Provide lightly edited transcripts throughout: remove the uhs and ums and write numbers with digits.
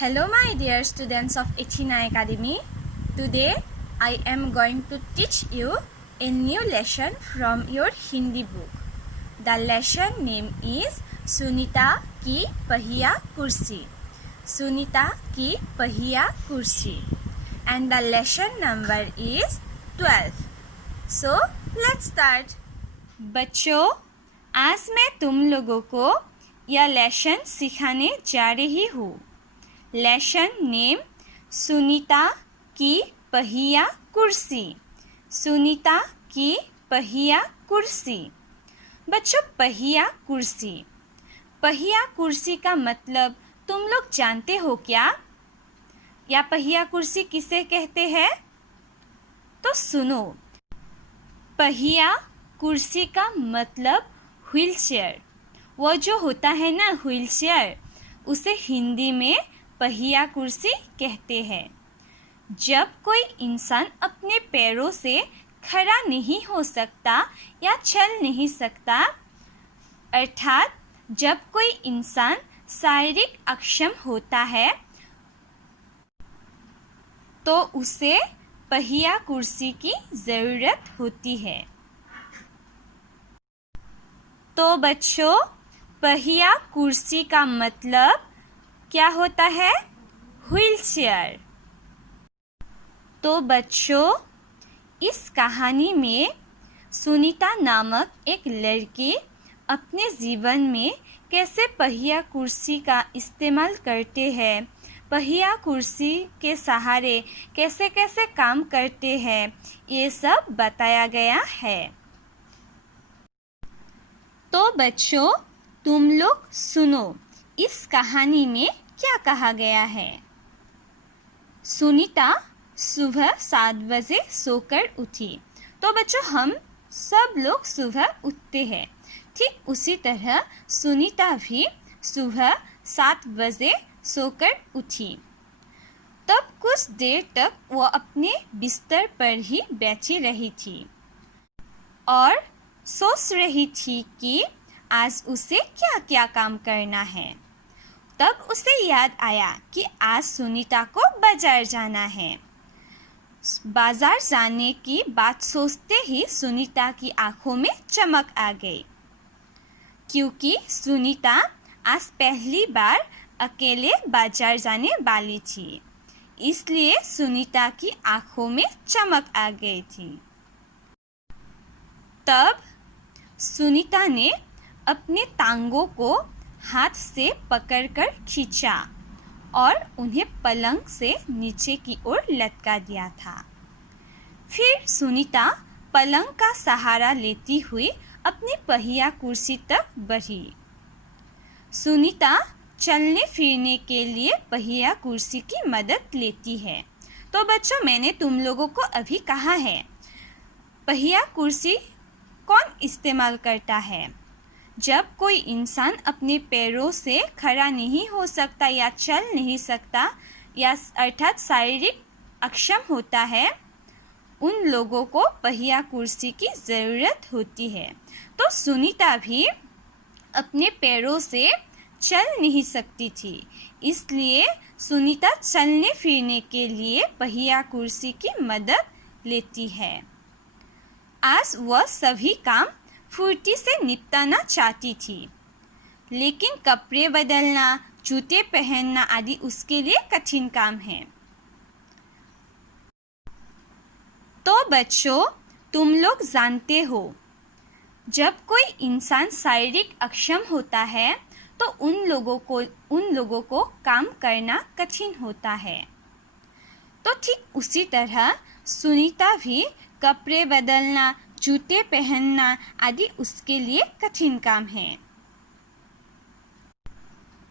Hello my dear students of Echina Academy. Today I am going to teach you a new lesson from your Hindi book. The lesson name is Sunita की पहिया कुर्सी. Sunita की पहिया कुर्सी. And the lesson number is 12. So let's start. बच्चों, आज मैं तुम लोगों को यह लेसन सिखाने जा रही हूँ. लेसन नेम सुनीता की पहिया कुर्सी. सुनीता की पहिया कुर्सी. बच्चों, पहिया कुर्सी. पहिया कुर्सी का मतलब तुम लोग जानते हो क्या? या पहिया कुर्सी किसे कहते हैं? तो सुनो. पहिया कुर्सी का मतलब व्हील चेयर. वो जो होता है ना व्हील चेयर, उसे हिंदी में पहिया कुर्सी कहते हैं. जब कोई इंसान अपने पैरों से खड़ा नहीं हो सकता या चल नहीं सकता, अर्थात जब कोई इंसान शारीरिक अक्षम होता है, तो उसे पहिया कुर्सी की ज़रूरत होती है. तो बच्चों, पहिया कुर्सी का मतलब क्या होता है? Wheel chair. तो बच्चों, इस कहानी में सुनीता नामक एक लड़की अपने जीवन में कैसे पहिया कुर्सी का इस्तेमाल करते हैं, पहिया कुर्सी के सहारे कैसे कैसे काम करते हैं, ये सब बताया गया है. तो बच्चों, तुम लोग सुनो, इस कहानी में क्या कहा गया है. सुनीता सुबह 7 बजे सोकर उठी. तो बच्चों, हम सब लोग सुबह उठते हैं. ठीक उसी तरह सुनीता भी सुबह 7 बजे सोकर उठी. तब कुछ देर तक वो अपने बिस्तर पर ही बैठी रही थी और सोच रही थी कि आज उसे क्या क्या काम करना है. तब उसे याद आया कि आज सुनीता को बाजार जाना है. बाजार जाने की बात सोचते ही सुनीता की आंखों में चमक आ गई, क्योंकि सुनीता आज पहली बार अकेले बाजार जाने वाली थी. इसलिए सुनीता की आंखों में चमक आ गई थी. तब सुनीता ने अपने टांगों को हाथ से पकड़कर खींचा और उन्हें पलंग से नीचे की ओर लटका दिया था. फिर सुनीता पलंग का सहारा लेती हुई अपनी पहिया कुर्सी तक बढ़ी. सुनीता चलने फिरने के लिए पहिया कुर्सी की मदद लेती है. तो बच्चों, मैंने तुम लोगों को अभी कहा है, पहिया कुर्सी कौन इस्तेमाल करता है? जब कोई इंसान अपने पैरों से खड़ा नहीं हो सकता या चल नहीं सकता, या अर्थात शारीरिक अक्षम होता है, उन लोगों को पहिया कुर्सी की ज़रूरत होती है. तो सुनीता भी अपने पैरों से चल नहीं सकती थी, इसलिए सुनीता चलने फिरने के लिए पहिया कुर्सी की मदद लेती है. आज वह सभी काम फुर्ती से निपटाना चाहती थी, लेकिन कपड़े बदलना, जूते पहनना आदि उसके लिए कठिन काम है. तो बच्चों, तुम लोग जानते हो, जब कोई इंसान शारीरिक अक्षम होता है, तो उन लोगों को काम करना कठिन होता है. तो ठीक उसी तरह सुनीता भी कपड़े बदलना, जूते पहनना आदि उसके लिए कठिन काम है.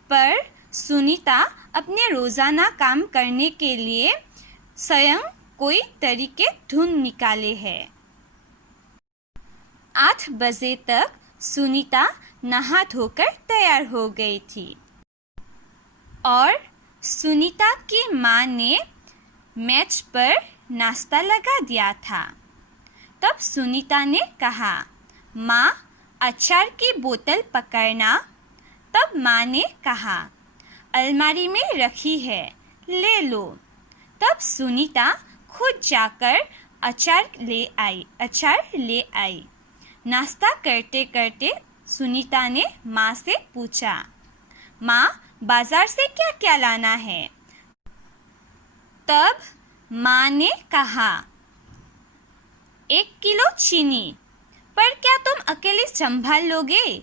पर सुनीता अपने रोजाना काम करने के लिए स्वयं कोई तरीके ढूंढ निकाले हैं. 8 बजे तक सुनीता नहा धोकर तैयार हो गई थी और सुनीता की माँ ने मेज पर नाश्ता लगा दिया था. तब सुनीता ने कहा, माँ, अचार की बोतल पकड़ना. तब माँ ने कहा, अलमारी में रखी है, ले लो। तब सुनीता खुद जाकर अचार ले आई। नाश्ता करते करते सुनीता ने माँ से पूछा, माँ, बाजार से क्या क्या लाना है? तब माँ ने कहा, 1 किलो चीनी, पर क्या तुम अकेले संभाल लोगे?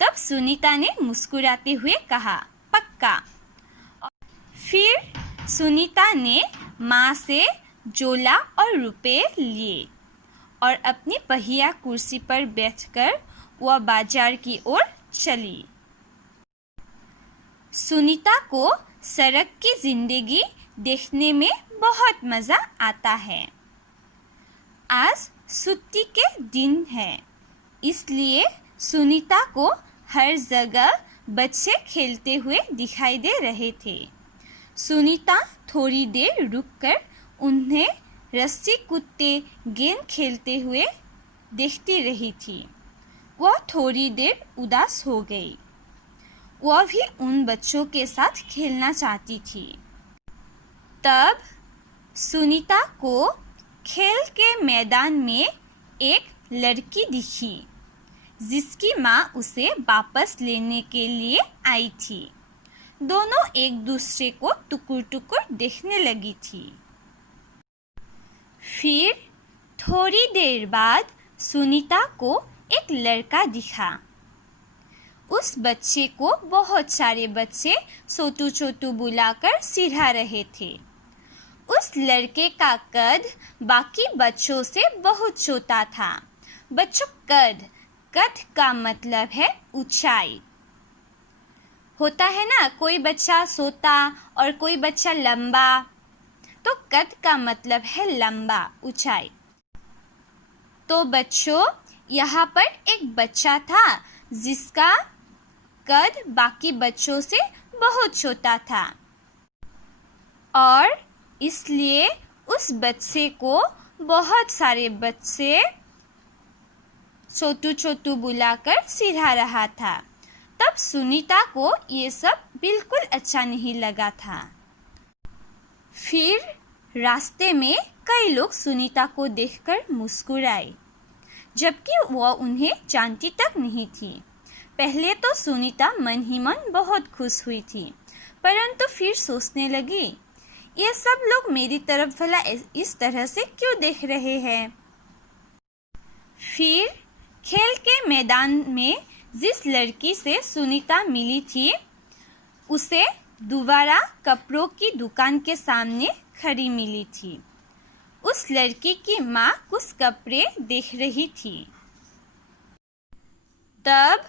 तब सुनीता ने मुस्कुराते हुए कहा, पक्का। फिर सुनीता ने माँ से झोला और रुपए लिए और अपनी पहिया कुर्सी पर बैठकर वह बाजार की ओर चली। सुनीता को सड़क की जिंदगी देखने में बहुत मज़ा आता है। आज छुट्टी के दिन है, इसलिए सुनीता को हर जगह बच्चे खेलते हुए दिखाई दे रहे थे। सुनीता थोड़ी देर रुककर उन्हें रस्सी कूदते गेंद खेलते हुए देखती रही थी। वह थोड़ी देर उदास हो गई। वह भी उन बच्चों के साथ खेलना चाहती थी। तब सुनीता को खेल के मैदान में एक लड़की दिखी, जिसकी माँ उसे वापस लेने के लिए आई थी। दोनों एक दूसरे को टुकुर टुकुर देखने लगी थी। फिर थोड़ी देर बाद सुनीता को एक लड़का दिखा। उस बच्चे को बहुत सारे बच्चे छोटू छोटू बुलाकर चिढ़ा रहे थे। उस लड़के का कद बाकी बच्चों से बहुत छोटा था। बच्चों, कद का मतलब है ऊंचाई। होता है ना, कोई बच्चा छोटा और कोई बच्चा लंबा, तो कद का मतलब है लंबा, ऊंचाई। तो बच्चों, यहाँ पर एक बच्चा था जिसका कद बाकी बच्चों से बहुत छोटा था और इसलिए उस बच्चे को बहुत सारे बच्चे छोटू छोटू बुलाकर चिढ़ा रहा था। तब सुनीता को ये सब बिल्कुल अच्छा नहीं लगा था। फिर रास्ते में कई लोग सुनीता को देखकर मुस्कुराए, जबकि वह उन्हें जानती तक नहीं थी। पहले तो सुनीता मन ही मन बहुत खुश हुई थी, परंतु फिर सोचने लगी, ये सब लोग मेरी तरफ भला इस तरह से क्यों देख रहे हैं। फिर खेल के मैदान में जिस लड़की से सुनीता मिली थी, उसे दोबारा कपड़ों की दुकान के सामने खड़ी मिली थी। उस लड़की की माँ कुछ कपड़े देख रही थी। तब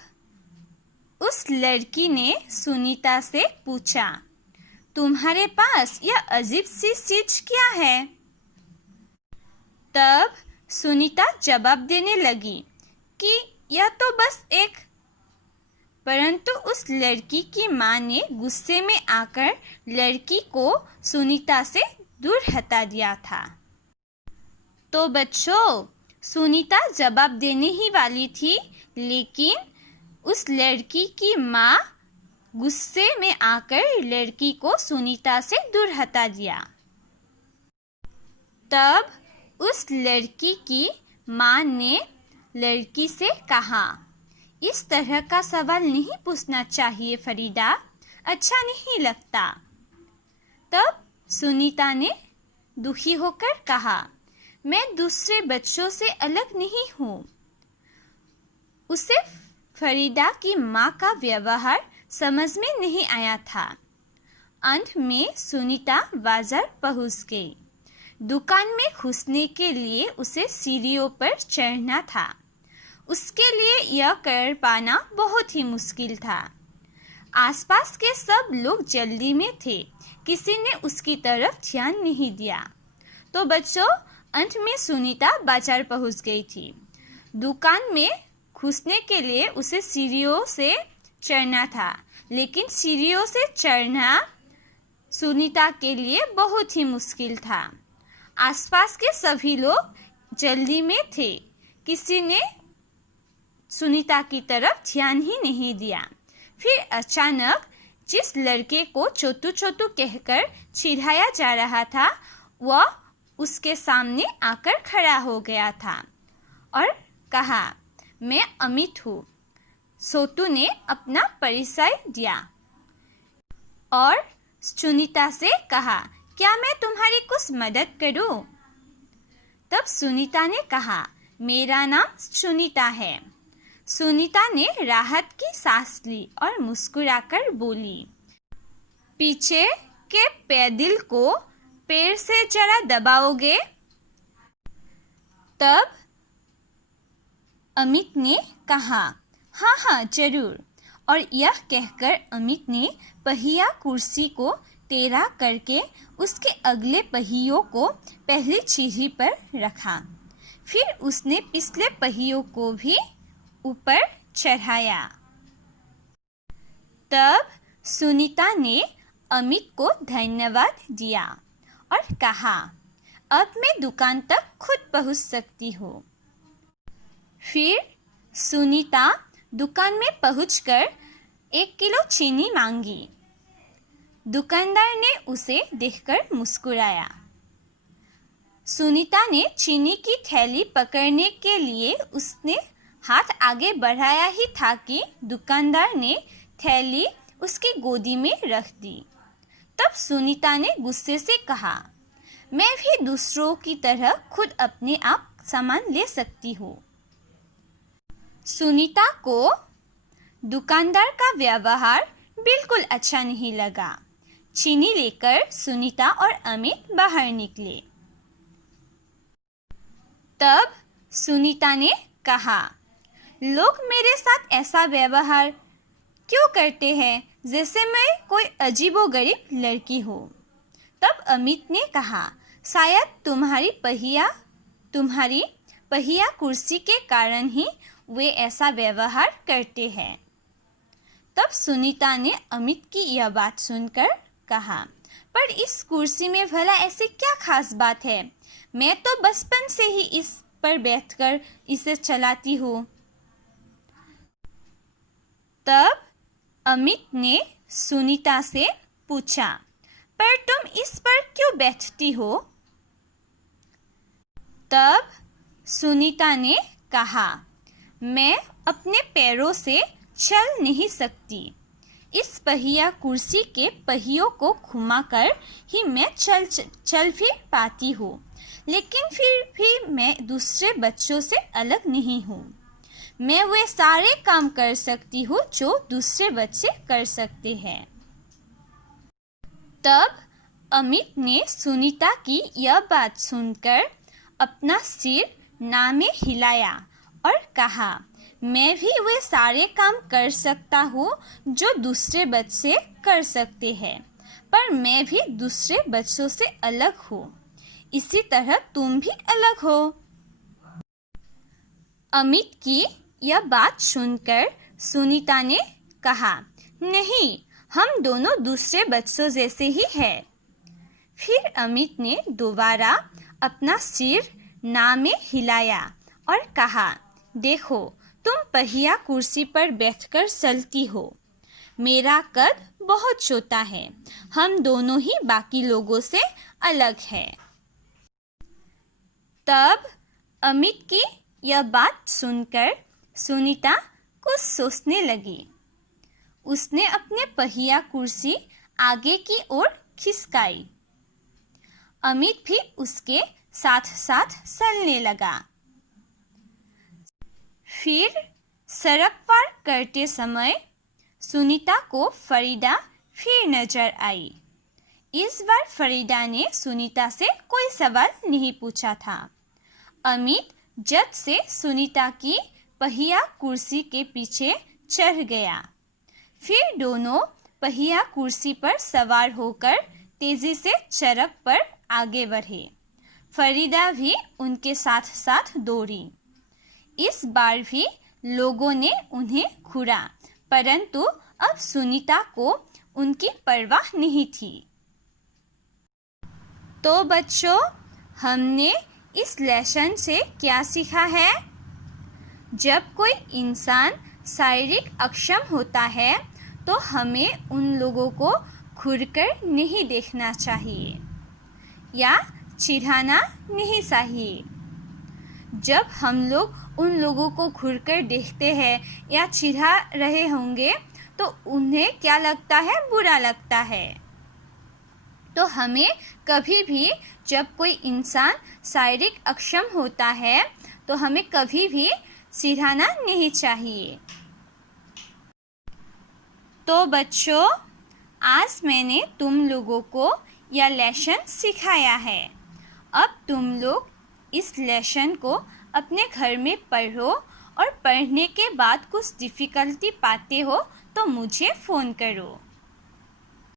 उस लड़की ने सुनीता से पूछा, तुम्हारे पास यह अजीब सी चीज क्या है? तब सुनीता जवाब देने लगी कि यह तो बस एक, परंतु उस लड़की की माँ ने गुस्से में आकर लड़की को सुनीता से दूर हटा दिया था। तो बच्चों, सुनीता जवाब देने ही वाली थी, लेकिन उस लड़की की माँ गुस्से में आकर लड़की को सुनीता से दूर हटा दिया। तब उस लड़की की माँ ने लड़की से कहा, इस तरह का सवाल नहीं पूछना चाहिए फरीदा, अच्छा नहीं लगता। तब सुनीता ने दुखी होकर कहा, मैं दूसरे बच्चों से अलग नहीं हूँ। उसे फरीदा की माँ का व्यवहार समझ में नहीं आया था। अंत में सुनीता बाजार पहुँच गई। दुकान में घुसने के लिए उसे सीढ़ियों पर चढ़ना था। उसके लिए यह कर पाना बहुत ही मुश्किल था। आसपास के सब लोग जल्दी में थे, किसी ने उसकी तरफ ध्यान नहीं दिया। तो बच्चों, अंत में सुनीता बाजार पहुंच गई थी। दुकान में घुसने के लिए उसे सीढ़ियों से चढ़ना था, लेकिन सीढ़ियों से चढ़ना सुनीता के लिए बहुत ही मुश्किल था। आसपास के सभी लोग जल्दी में थे, किसी ने सुनीता की तरफ ध्यान ही नहीं दिया। फिर अचानक जिस लड़के को छोटू छोटू कहकर चिढ़ाया जा रहा था वह उसके सामने आकर खड़ा हो गया था और कहा, मैं अमित हूँ। छोटू ने अपना परिचय दिया और सुनीता से कहा, क्या मैं तुम्हारी कुछ मदद करूं? तब सुनीता ने कहा, मेरा नाम सुनीता है। सुनीता ने राहत की सांस ली और मुस्कुराकर बोली, पीछे के पैडिल को पैर से जरा दबाओगे? तब अमित ने कहा, हाँ हाँ जरूर। और यह कहकर अमित ने पहिया कुर्सी को टेढ़ा करके उसके अगले पहियों को पहली सीढ़ी पर रखा। फिर उसने पिछले पहियों को भी ऊपर चढ़ाया। तब सुनीता ने अमित को धन्यवाद दिया और कहा, अब मैं दुकान तक खुद पहुंच सकती हूँ। फिर सुनीता दुकान में पहुंचकर 1 किलो चीनी मांगी। दुकानदार ने उसे देखकर मुस्कुराया। सुनीता ने चीनी की थैली पकड़ने के लिए उसने हाथ आगे बढ़ाया ही था कि दुकानदार ने थैली उसकी गोदी में रख दी। तब सुनीता ने गुस्से से कहा, मैं भी दूसरों की तरह खुद अपने आप सामान ले सकती हूँ। सुनीता को दुकानदार का व्यवहार बिल्कुल अच्छा नहीं लगा। चीनी लेकर सुनीता और अमित बाहर निकले। तब सुनीता ने कहा, लोग मेरे साथ ऐसा व्यवहार क्यों करते हैं जैसे मैं कोई अजीबोगरीब लड़की हूँ। तब अमित ने कहा, शायद तुम्हारी पहिया कुर्सी के कारण ही वे ऐसा व्यवहार करते हैं। तब सुनीता ने अमित की यह बात सुनकर कहा, पर इस कुर्सी में भला ऐसी क्या खास बात है? मैं तो बचपन से ही इस पर बैठकर इसे चलाती हूँ। तब अमित ने सुनीता से पूछा, पर तुम इस पर क्यों बैठती हो? तब सुनीता ने कहा, मैं अपने पैरों से चल नहीं सकती। इस पहिया कुर्सी के पहियों को घुमाकर ही मैं चल फिर पाती हूँ, लेकिन फिर भी मैं दूसरे बच्चों से अलग नहीं हूँ। मैं वे सारे काम कर सकती हूँ जो दूसरे बच्चे कर सकते हैं। तब अमित ने सुनीता की यह बात सुनकर अपना सिर ना में हिलाया और कहा, मैं भी वे सारे काम कर सकता हूँ जो दूसरे बच्चे कर सकते हैं, पर मैं भी दूसरे बच्चों से अलग हूँ। इसी तरह तुम भी अलग हो। अमित की यह बात सुनकर सुनीता ने कहा, नहीं, हम दोनों दूसरे बच्चों जैसे ही हैं। फिर अमित ने दोबारा अपना सिर ना में हिलाया और कहा, देखो, तुम पहिया कुर्सी पर बैठकर चलती हो। मेरा कद बहुत छोटा है। हम दोनों ही बाकी लोगों से अलग हैं। तब अमित की यह बात सुनकर सुनीता कुछ सोचने लगी। उसने अपने पहिया कुर्सी आगे की ओर खिसकाई। अमित भी उसके साथ साथ चलने लगा। फिर सड़क पार करते समय सुनीता को फरीदा फिर नजर आई। इस बार फरीदा ने सुनीता से कोई सवाल नहीं पूछा था। अमित झट से सुनीता की पहिया कुर्सी के पीछे चढ़ गया। फिर दोनों पहिया कुर्सी पर सवार होकर तेजी से सड़क पर आगे बढ़े। फरीदा भी उनके साथ साथ दौड़ी। इस बार भी लोगों ने उन्हें घूरा, परंतु अब सुनीता को उनकी परवाह नहीं थी। तो बच्चों, हमने इस लेसन से क्या सीखा है? जब कोई इंसान शारीरिक अक्षम होता है तो हमें उन लोगों को घूरकर नहीं देखना चाहिए या चिढ़ाना नहीं चाहिए। जब हम लोग उन लोगों को घूरकर देखते हैं या चिढ़ा रहे होंगे तो उन्हें क्या लगता है, बुरा लगता है। तो हमें कभी भी जब कोई इंसान शारीरिक अक्षम होता है तो हमें कभी भी चिढ़ाना नहीं चाहिए। तो बच्चों, आज मैंने तुम लोगों को यह लेसन सिखाया है। अब तुम लोग इस लेसन को अपने घर में पढ़ो और पढ़ने के बाद कुछ डिफ़िकल्टी पाते हो तो मुझे फ़ोन करो।